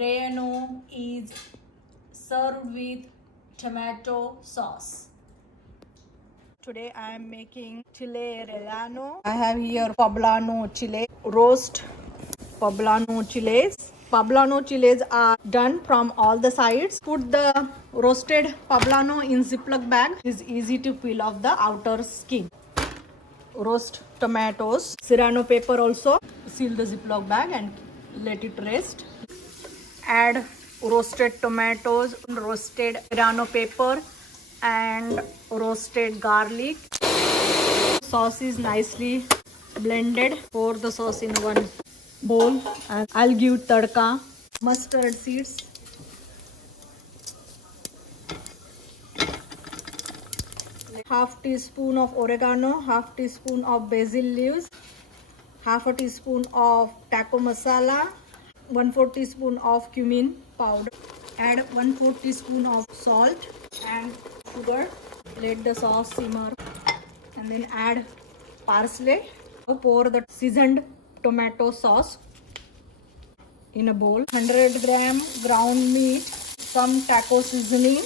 Relleno is served with tomato sauce. Today I am making Chile Relleno. I have here poblano chile, roast poblano chiles. Poblano chiles are done from all the sides. Put the roasted poblano in Ziploc bag. It is easy to peel off the outer skin. Roast tomatoes, serrano pepper also. Seal the Ziploc bag and let it rest. Add roasted tomatoes, roasted serrano pepper and roasted garlic. Sauce is nicely blended. Pour the sauce in one bowl and I'll give tadka. Mustard seeds, half teaspoon of oregano, half teaspoon of basil leaves, half a teaspoon of taco masala, 1/4 teaspoon of cumin powder. Add 1/4 teaspoon of salt and sugar. Let the sauce simmer and then add parsley. Now pour the seasoned tomato sauce in a bowl. 100-gram ground meat, some taco seasoning,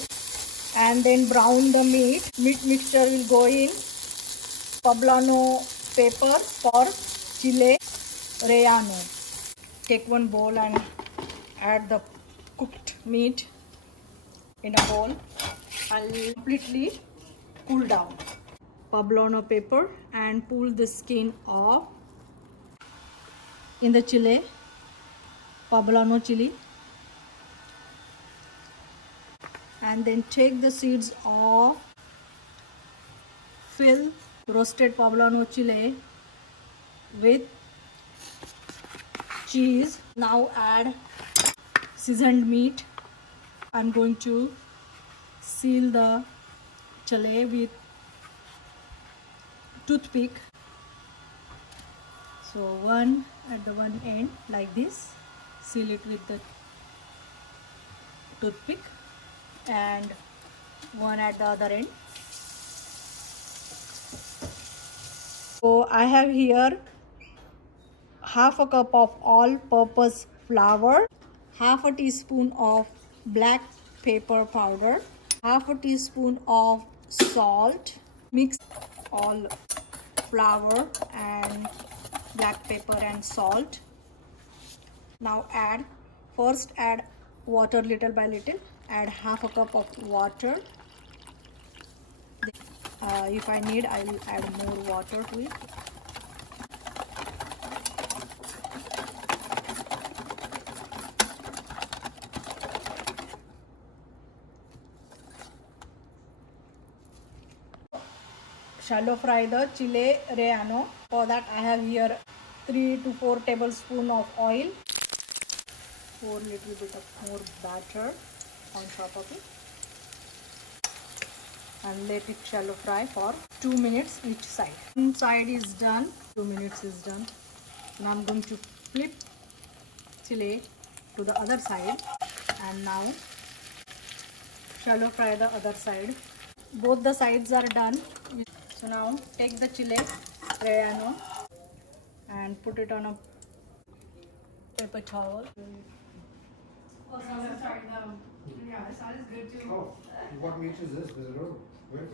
and then brown the meat. Meat mixture will go in. Poblano pepper for Chile Relleno. Take one bowl and add the cooked meat in a bowl and completely cool down. Poblano pepper and pull the skin off. In the chile, poblano chili, and then take the seeds off. Fill roasted poblano chile with cheese. Now add seasoned meat. I'm going to seal the chile with toothpick. So one at the one end like this. Seal it with the toothpick and one at the other end. So I have here half a cup of all-purpose flour, half a teaspoon of black pepper powder, half a teaspoon of salt. Mix all flour and black pepper and salt. Now first add water little by little. Add half a cup of water. If I need, I will add more water to it. Shallow fry the Chile Relleno. For that I have here 3 to 4 tablespoons of oil. Pour little bit of more batter on top of it and let it shallow fry for 2 minutes each side. One side is done, 2 minutes is done. Now I'm going to flip chile to the other side and now shallow fry the other side. Both the sides are done. So now take the Chile Relleno and put it on a paper towel. Oh, sorry, yeah, the salad is good too. Oh, what meat is this? Is it over? Where?